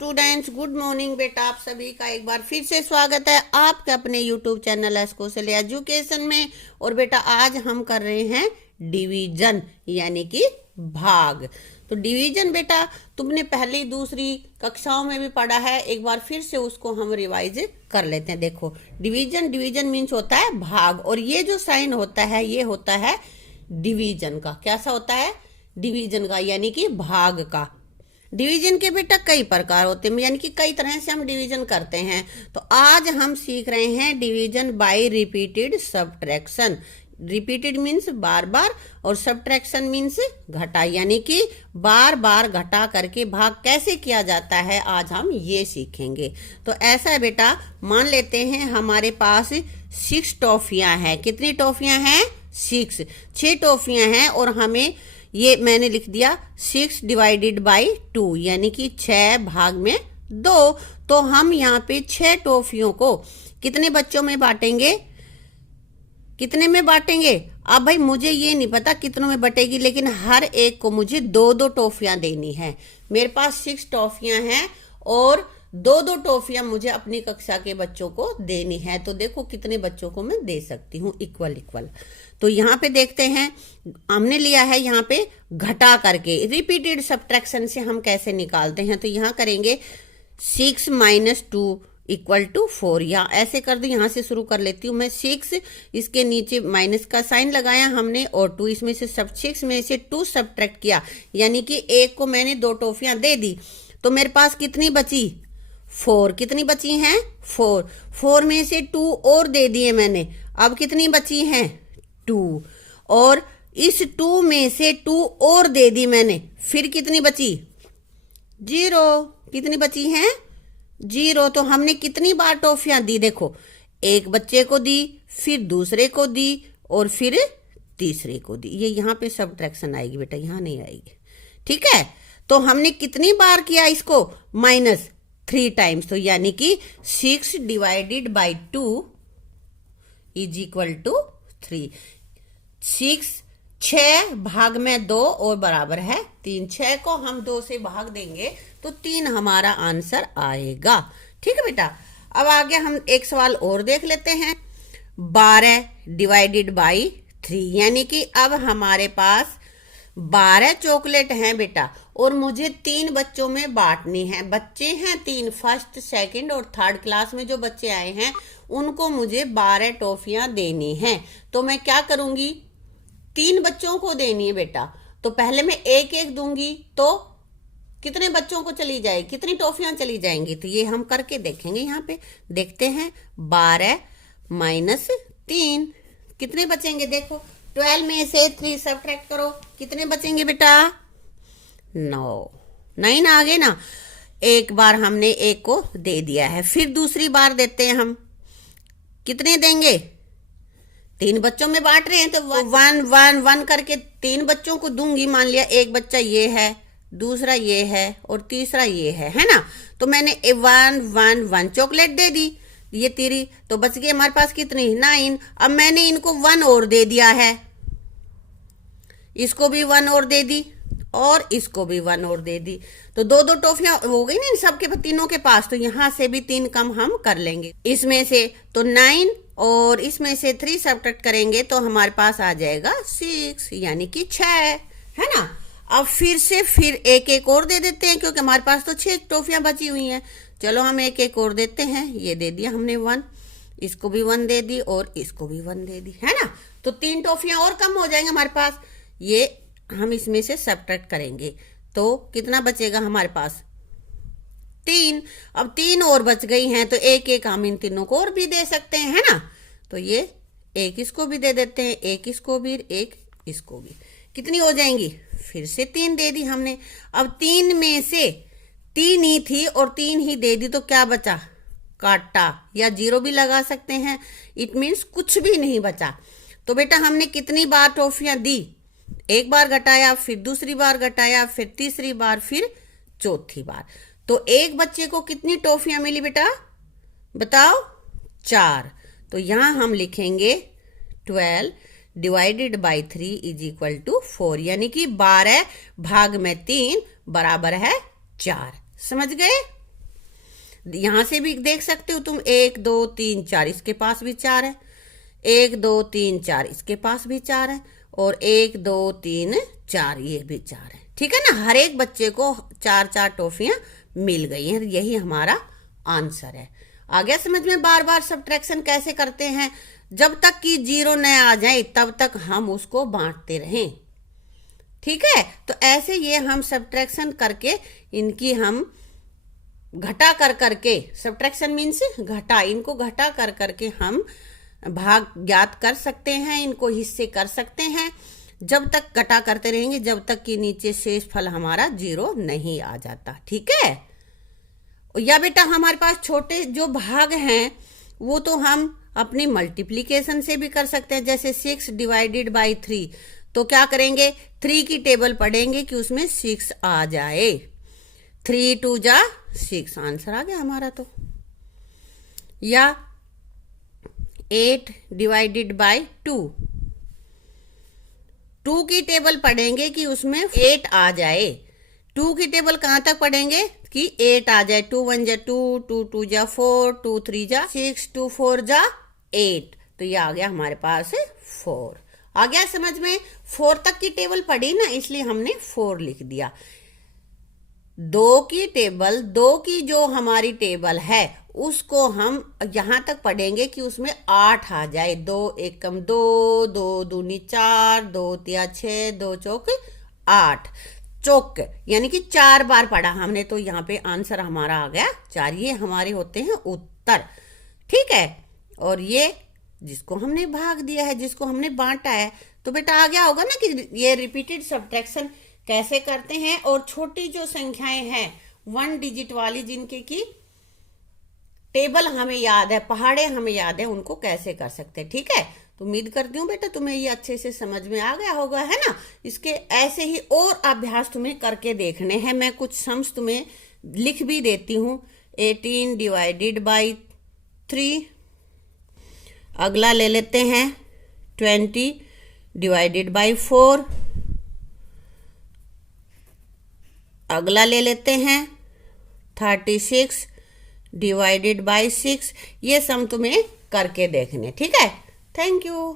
Students, good morning बेटा। आप सभी का एक बार फिर से स्वागत है आपके अपने यूट्यूब चैनल एस्कोसल एजुकेशन में। और बेटा आज हम कर रहे हैं डिवीजन यानी कि भाग। तो डिवीजन बेटा तुमने पहली दूसरी कक्षाओं में भी पढ़ा है, एक बार फिर से उसको हम रिवाइज कर लेते हैं। देखो डिवीजन मीन्स होता है भाग, और ये जो साइन होता है ये होता है डिवीजन का। कैसा होता है? डिवीजन का, यानी कि भाग का। डिवीजन के बेटा कई प्रकार होते हैं, यानी कि कई तरह से हम डिवीजन करते हैं। तो आज हम सीख रहे हैं division by repeated subtraction. Repeated means बार बार, और सब्ट्रैक्शन मीन्स घटा, यानी कि बार बार घटा करके भाग कैसे किया जाता है, आज हम ये सीखेंगे। तो ऐसा है बेटा, मान लेते हैं हमारे पास 6 टॉफियां हैं। कितनी टॉफियां हैं? 6 टॉफियां हैं, और हमें ये मैंने लिख दिया 6 डिवाइडेड बाई 2, यानी कि 6 भाग में 2। तो हम यहाँ पे 6 टॉफियों को कितने बच्चों में बांटेंगे? कितने में बांटेंगे? अब भाई मुझे ये नहीं पता कितनों में बटेगी, लेकिन हर एक को मुझे 2-2 टॉफियां देनी है। मेरे पास 6 टॉफियां हैं और 2-2 टॉफियां मुझे अपनी कक्षा के बच्चों को देनी है। तो देखो कितने बच्चों को मैं दे सकती हूँ, इक्वल। तो यहाँ पे देखते हैं, हमने लिया है यहाँ पे घटा करके। रिपीटेड सब्ट्रैक्शन से हम कैसे निकालते हैं? तो यहाँ करेंगे 6 - 2 = 4, या ऐसे कर दो। यहाँ से शुरू कर लेती हूँ मैं। 6 इसके नीचे माइनस का साइन लगाया हमने, और 2 इसमें से 6 में से 2 सब्ट्रैक्ट किया, यानी कि एक को मैंने 2 टॉफियां दे दी। तो मेरे पास कितनी बची? 4। कितनी बची हैं? 4 में से 2 और दे दिए मैंने। अब कितनी बची हैं? 2। और इस 2 में से 2 और दे दी मैंने, फिर कितनी बची? 0। कितनी बची हैं? 0। तो हमने कितनी बार टॉफियां दी? देखो, एक बच्चे को दी, फिर दूसरे को दी, और फिर तीसरे को दी। ये यहाँ पे सब्ट्रैक्शन आएगी बेटा, यहाँ नहीं आएगी। ठीक है, तो हमने कितनी बार किया इसको? -3 टाइम्स। तो यानी कि 6 डिवाइडेड बाई 2 = 3। 6 भाग में 2 और बराबर है 3। 6 को हम 2 से भाग देंगे तो 3 हमारा आंसर आएगा। ठीक है बेटा, अब आगे हम एक सवाल और देख लेते हैं। 12 डिवाइडेड बाई 3, यानी कि अब हमारे पास 12 चॉकलेट हैं बेटा, और मुझे 3 बच्चों में बांटनी है। बच्चे हैं 3, फर्स्ट, सेकंड और थर्ड क्लास में जो बच्चे आए हैं उनको मुझे 12 टॉफियां देनी हैं। तो मैं क्या करूंगी? 3 बच्चों को देनी है बेटा, तो पहले मैं एक दूंगी, तो कितने बच्चों को चली जाएगी, कितनी टॉफियां चली जाएंगी? तो ये हम करके देखेंगे। यहाँ पे देखते हैं, 12 - 3 कितने बचेंगे? देखो 12 में से 3 सब्ट्रैक्ट करो, कितने बचेंगे बेटा? 9 आ गए ना। एक बार हमने एक को दे दिया है, फिर दूसरी बार देते हैं हम। कितने देंगे? 3 बच्चों में बांट रहे हैं, तो 1 करके 3 बच्चों को दूंगी। मान लिया एक बच्चा ये है, दूसरा ये है, और तीसरा ये है ना। तो मैंने 1 चॉकलेट दे दी, ये तेरी। तो बच गई हमारे पास कितनी? 9। अब मैंने इनको 1 और दे दिया है, इसको भी 1 और दे दी, और इसको भी 1 और दे दी। तो 2-2 टॉफियां हो गई ना इन सबके तीनों के पास। तो यहां से भी 3 कम हम कर लेंगे इसमें से। तो 9 और इसमें से 3 सब्ट्रैक्ट करेंगे तो हमारे पास आ जाएगा 6, यानी कि 6, है ना। अब फिर एक और दे देते हैं, क्योंकि हमारे पास तो 6 टॉफियां बची हुई हैं। चलो हम एक और देते हैं। ये दे दिया हमने 1, इसको भी 1 दे दी, और इसको भी 1 दे दी, है ना। तो 3 टॉफियां और कम हो जाएंगे हमारे पास। ये हम इसमें से सब्ट्रैक्ट करेंगे तो कितना बचेगा हमारे पास? 3। अब 3 और बच गई हैं, तो एक हम इन तीनों को और भी दे सकते हैं, है ना। तो ये एक इसको भी दे देते हैं, एक इसको भी, एक इसको भी। कितनी हो जाएंगी? फिर से 3 दे दी हमने। अब 3 में से 3 ही थी और 3 ही दे दी, तो क्या बचा? काटा, या 0 भी लगा सकते हैं। इट मीन्स कुछ भी नहीं बचा। तो बेटा हमने कितनी बार टॉफियां दी? एक बार घटाया, फिर दूसरी बार घटाया, फिर तीसरी बार, फिर चौथी बार। तो एक बच्चे को कितनी टॉफियां मिली बेटा? बताओ। 4। तो यहां हम लिखेंगे 12 डिवाइडेड बाई 3 = 4, यानी कि 12 भाग में 3 बराबर है 4। समझ गए? यहां से भी देख सकते हो तुम, 1 2 3 4, इसके पास भी 4 है, 1 2 3 4, इसके पास भी 4 है, और 1 2 3 4, ये भी 4 है। ठीक है ना, हर एक बच्चे को 4 टॉफियां मिल गई हैं। यही हमारा आंसर है। आ गया समझ में बार बार सब्ट्रैक्शन कैसे करते हैं? जब तक कि 0 न आ जाए तब तक हम उसको बांटते रहें। ठीक है, तो ऐसे ये हम सब्ट्रैक्शन करके इनकी हम घटा कर करके, सब्ट्रैक्शन मीन्स घटा, इनको घटा कर करके हम भाग ज्ञात कर सकते हैं, इनको हिस्से कर सकते हैं। जब तक घटा करते रहेंगे जब तक कि नीचे शेष फल हमारा 0 नहीं आ जाता। ठीक है, या बेटा हमारे पास छोटे जो भाग हैं वो तो हम अपनी मल्टीप्लीकेशन से भी कर सकते हैं। जैसे 6 डिवाइडेड बाई 3, तो क्या करेंगे, 3 की टेबल पढ़ेंगे कि उसमें 6 आ जाए। 3 2 जा 6, आंसर आ गया हमारा। तो या 8 डिवाइडेड बाई 2, 2 की टेबल पढ़ेंगे कि उसमें 8 आ जाए। 2 की टेबल कहां तक पढ़ेंगे कि 8 आ जाए। 2 1 जा 2, 2 2 जा 4, 2 3 जा 6, 2 4 जा 8, तो ये आ गया हमारे पास 4। आ गया समझ में? 4 तक की टेबल पढ़ी ना, इसलिए हमने 4 लिख दिया। 2 की टेबल, 2 की जो हमारी टेबल है उसको हम यहां तक पढ़ेंगे कि उसमें 8 आ जाए। 2 1 कम 2, 2 दूनी 4, 2 तिया 6, 2 चौक 8, चौक यानी कि 4 बार पढ़ा हमने, तो यहाँ पे आंसर हमारा आ गया 4। ये हमारे होते हैं उत्तर। ठीक है, और ये जिसको हमने भाग दिया है, जिसको हमने बांटा है, तो बेटा आ गया होगा ना कि ये रिपीटेड सब्ट्रैक्शन कैसे करते हैं। और छोटी जो संख्याएं हैं 1 डिजिट वाली, जिनके की टेबल हमें याद है, पहाड़े हमें याद है, उनको कैसे कर सकते हैं। ठीक है, तो उम्मीद करती हूँ बेटा तुम्हें ये अच्छे से समझ में आ गया होगा, है ना। इसके ऐसे ही और अभ्यास तुम्हें करके देखने हैं। मैं कुछ सम्स तुम्हें लिख भी देती हूँ। 18 डिवाइडेड बाई 3, अगला ले लेते हैं 20 डिवाइडेड बाई 4, अगला ले लेते हैं 36 डिवाइडेड बाई 6। ये सम तुम्हें करके देखने। ठीक है, थैंक यू।